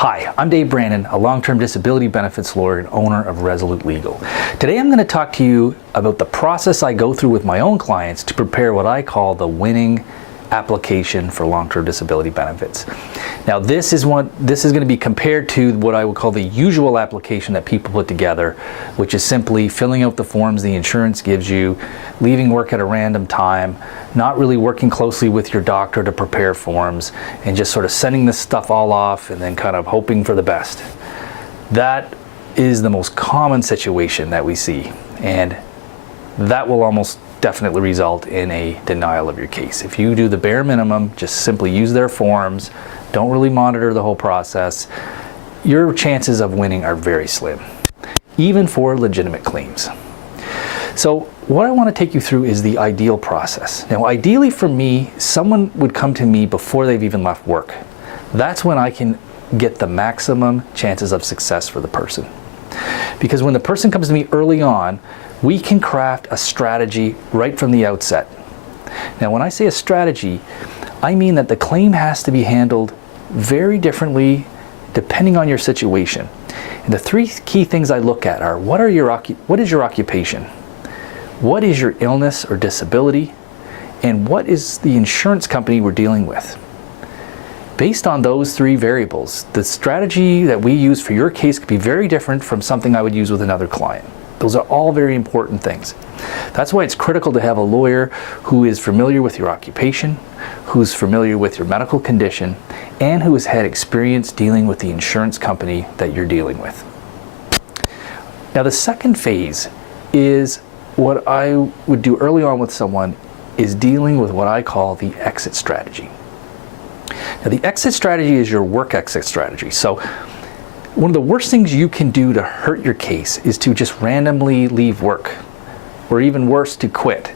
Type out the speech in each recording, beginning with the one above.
Hi, I'm David Brannen, a long-term disability benefits lawyer and owner of Resolute Legal. Today I'm going to talk to you about the process I go through with my own clients to prepare what I call the winning application for long-term disability benefits. Now this is going to be compared to what I would call the usual application that people put together, which is simply filling out the forms the insurance gives you, leaving work at a random time, not really working closely with your doctor to prepare forms, and just sort of sending this stuff all off and then kind of hoping for the best. That is the most common situation that we see, and that will almost definitely result in a denial of your case. If you do the bare minimum, just simply use their forms, don't really monitor the whole process, your chances of winning are very slim, even for legitimate claims. So what I want to take you through is the ideal process. Now, ideally for me, someone would come to me before they've even left work. That's when I can get the maximum chances of success for the person. Because when the person comes to me early on, we can craft a strategy right from the outset. Now, when I say a strategy, I mean that the claim has to be handled very differently depending on your situation. And the three key things I look at are, what is your occupation? What is your illness or disability? And what is the insurance company we're dealing with? Based on those three variables, the strategy that we use for your case could be very different from something I would use with another client. Those are all very important things. That's why it's critical to have a lawyer who is familiar with your occupation, who's familiar with your medical condition, and who has had experience dealing with the insurance company that you're dealing with. Now, the second phase is what I would do early on with someone is dealing with what I call the exit strategy. Now, the exit strategy is your work exit strategy. So one of the worst things you can do to hurt your case is to just randomly leave work, or even worse, to quit.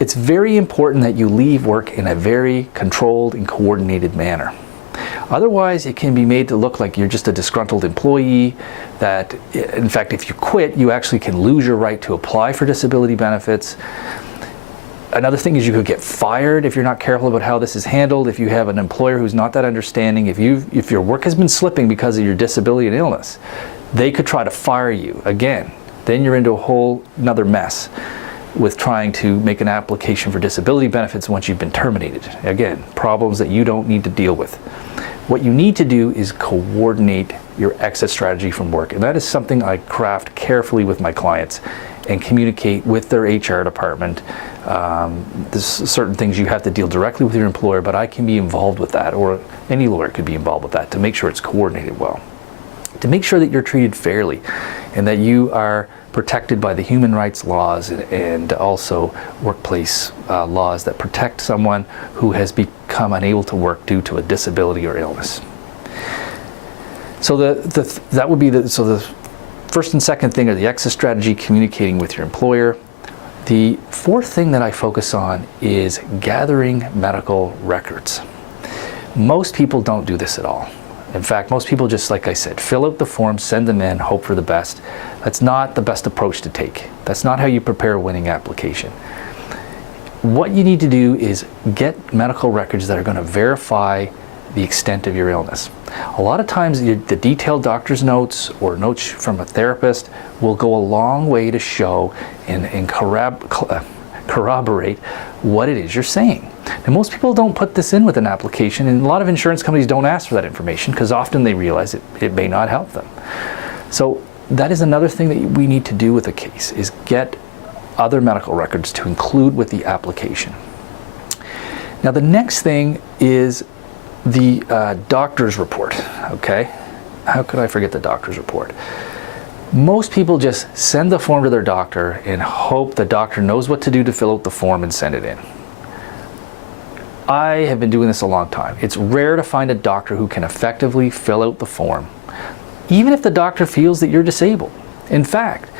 It's very important that you leave work in a very controlled and coordinated manner. Otherwise, it can be made to look like you're just a disgruntled employee, that, in fact, if you quit, you actually can lose your right to apply for disability benefits. Another thing is you could get fired if you're not careful about how this is handled, if you have an employer who's not that understanding, if your work has been slipping because of your disability and illness, they could try to fire you again. Then you're into a whole another mess with trying to make an application for disability benefits once you've been terminated. Again, problems that you don't need to deal with. What you need to do is coordinate your exit strategy from work, and that is something I craft carefully with my clients and communicate with their HR department. There's certain things you have to deal directly with your employer, but I can be involved with that, or any lawyer could be involved with that, to make sure it's coordinated well. To make sure that you're treated fairly and that you are protected by the human rights laws and also workplace laws that protect someone who has become unable to work due to a disability or illness. So that would be the first and second thing are the exit strategy, communicating with your employer. The fourth thing that I focus on is gathering medical records. Most people don't do this at all. In fact, most people just, like I said, fill out the forms, send them in, hope for the best. That's not the best approach to take. That's not how you prepare a winning application. What you need to do is get medical records that are going to verify the extent of your illness. A lot of times the detailed doctor's notes or notes from a therapist will go a long way to show and corroborate what it is you're saying. Now, most people don't put this in with an application, and a lot of insurance companies don't ask for that information because often they realize it may not help them. So that is another thing that we need to do with a case, is get other medical records to include with the application. Now, the next thing is the doctor's report, okay? How could I forget the doctor's report? Most people just send the form to their doctor and hope the doctor knows what to do to fill out the form and send it in. I have been doing this a long time. It's rare to find a doctor who can effectively fill out the form, even if the doctor feels that you're disabled. In fact,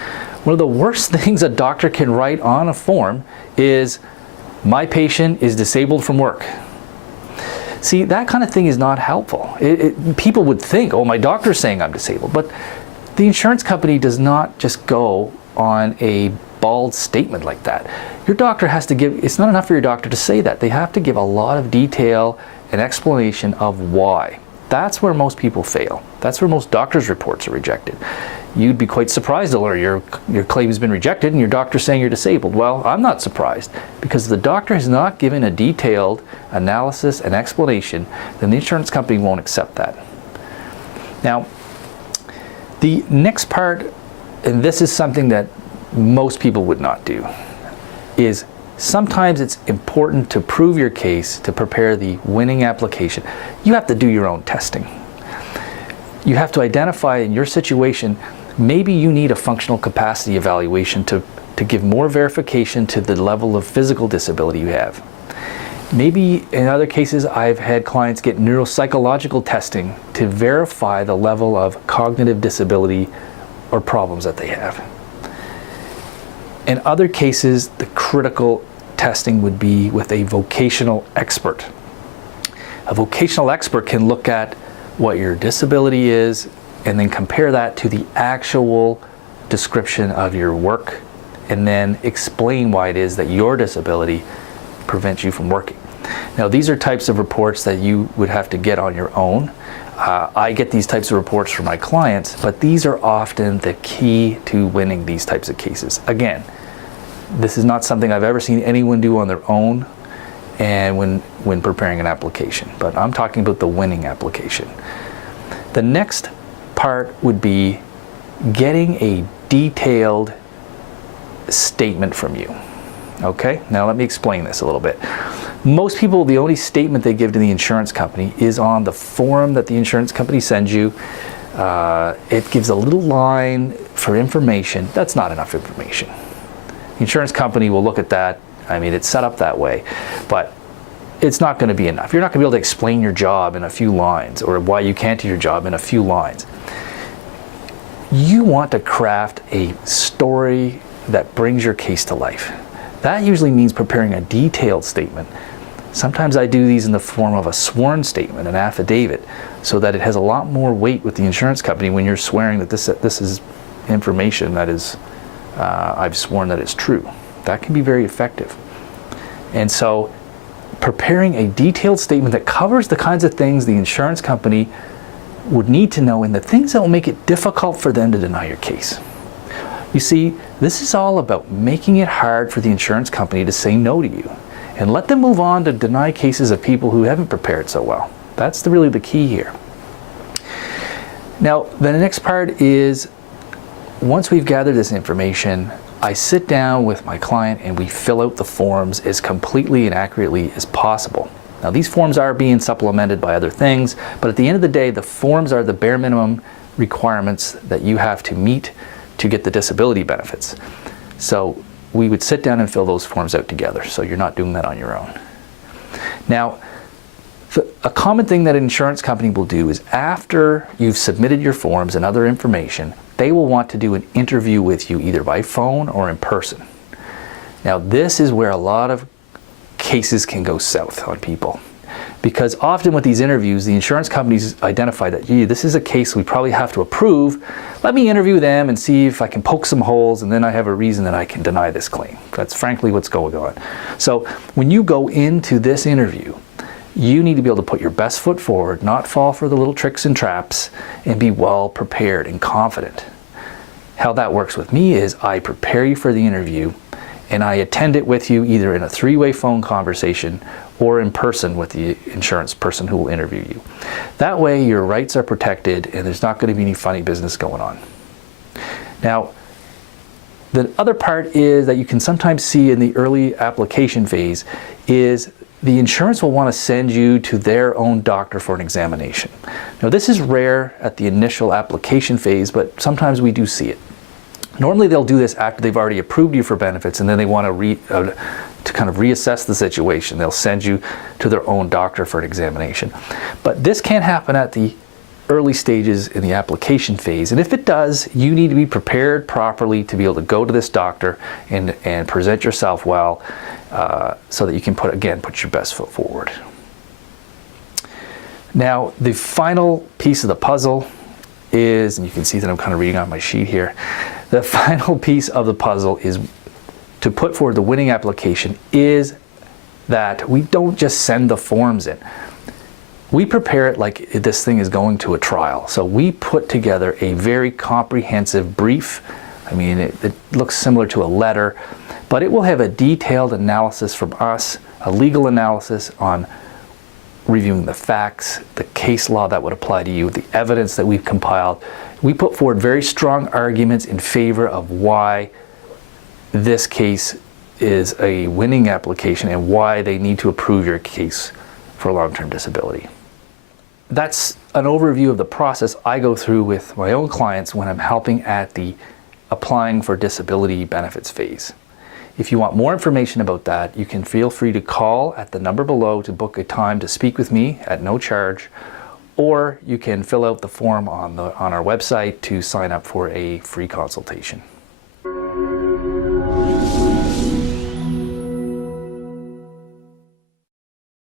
one of the worst things a doctor can write on a form is, "My patient is disabled from work." See, that kind of thing is not helpful. People would think, oh, my doctor's saying I'm disabled, but the insurance company does not just go on a bald statement like that. Your doctor has to give, it's not enough for your doctor to say that. They have to give a lot of detail and explanation of why. That's where most people fail. That's where most doctors' reports are rejected. You'd be quite surprised to learn your claim has been rejected and your doctor's saying you're disabled. Well, I'm not surprised, because the doctor has not given a detailed analysis and explanation, then the insurance company won't accept that. Now, the next part, and this is something that most people would not do, is sometimes it's important to prove your case, to prepare the winning application. You have to do your own testing. You have to identify in your situation, maybe you need a functional capacity evaluation to give more verification to the level of physical disability you have. Maybe in other cases, I've had clients get neuropsychological testing to verify the level of cognitive disability or problems that they have. In other cases, the critical testing would be with a vocational expert. A vocational expert can look at what your disability is and then compare that to the actual description of your work, and then explain why it is that your disability prevents you from working. Now, these are types of reports that you would have to get on your own. I get these types of reports from my clients, but these are often the key to winning these types of cases. Again, this is not something I've ever seen anyone do on their own and when preparing an application, but I'm talking about the winning application. The next part would be getting a detailed statement from you. Okay, now let me explain this a little bit. Most people, the only statement they give to the insurance company is on the form that the insurance company sends you. It gives a little line for information. That's not enough information. The insurance company will look at that. I mean, it's set up that way, but it's not going to be enough. You're not going to be able to explain your job in a few lines, or why you can't do your job in a few lines. You want to craft a story that brings your case to life. That usually means preparing a detailed statement. Sometimes I do these in the form of a sworn statement, an affidavit, so that it has a lot more weight with the insurance company when you're swearing that this is information that is, I've sworn that it's true. That can be very effective. And so preparing a detailed statement that covers the kinds of things the insurance company would need to know and the things that will make it difficult for them to deny your case. You see, this is all about making it hard for the insurance company to say no to you and let them move on to deny cases of people who haven't prepared so well. That's really the key here. Now, the next part is, once we've gathered this information, I sit down with my client and we fill out the forms as completely and accurately as possible. Now, these forms are being supplemented by other things, but at the end of the day, the forms are the bare minimum requirements that you have to meet to get the disability benefits. So we would sit down and fill those forms out together, so you're not doing that on your own. Now, a common thing that an insurance company will do is, after you've submitted your forms and other information, they will want to do an interview with you either by phone or in person. Now, this is where a lot of cases can go south on people, because often with these interviews, the insurance companies identify that, gee, this is a case we probably have to approve. Let me interview them and see if I can poke some holes, and then I have a reason that I can deny this claim. That's frankly what's going on. So when you go into this interview, you need to be able to put your best foot forward, not fall for the little tricks and traps, and be well prepared and confident. How that works with me is, I prepare you for the interview and I attend it with you either in a three-way phone conversation or in person with the insurance person who will interview you. That way your rights are protected and there's not going to be any funny business going on. Now, the other part is that you can sometimes see in the early application phase is the insurance will want to send you to their own doctor for an examination. Now, this is rare at the initial application phase, but sometimes we do see it. Normally they'll do this after they've already approved you for benefits, and then they want to kind of reassess the situation. They'll send you to their own doctor for an examination. But this can't happen at the early stages in the application phase, and if it does, you need to be prepared properly to be able to go to this doctor and present yourself well, so that you can put your best foot forward. Now, the final piece of the puzzle is, and you can see that I'm kind of reading on my sheet here, the final piece of the puzzle is to put forward the winning application is that we don't just send the forms in. We prepare it like this thing is going to a trial. So we put together a very comprehensive brief. I mean, it looks similar to a letter, but it will have a detailed analysis from us, a legal analysis on reviewing the facts, the case law that would apply to you, the evidence that we've compiled. We put forward very strong arguments in favor of why this case is a winning application and why they need to approve your case for long-term disability. That's an overview of the process I go through with my own clients when I'm helping at the applying for disability benefits phase. If you want more information about that, you can feel free to call at the number below to book a time to speak with me at no charge, or you can fill out the form on our website to sign up for a free consultation.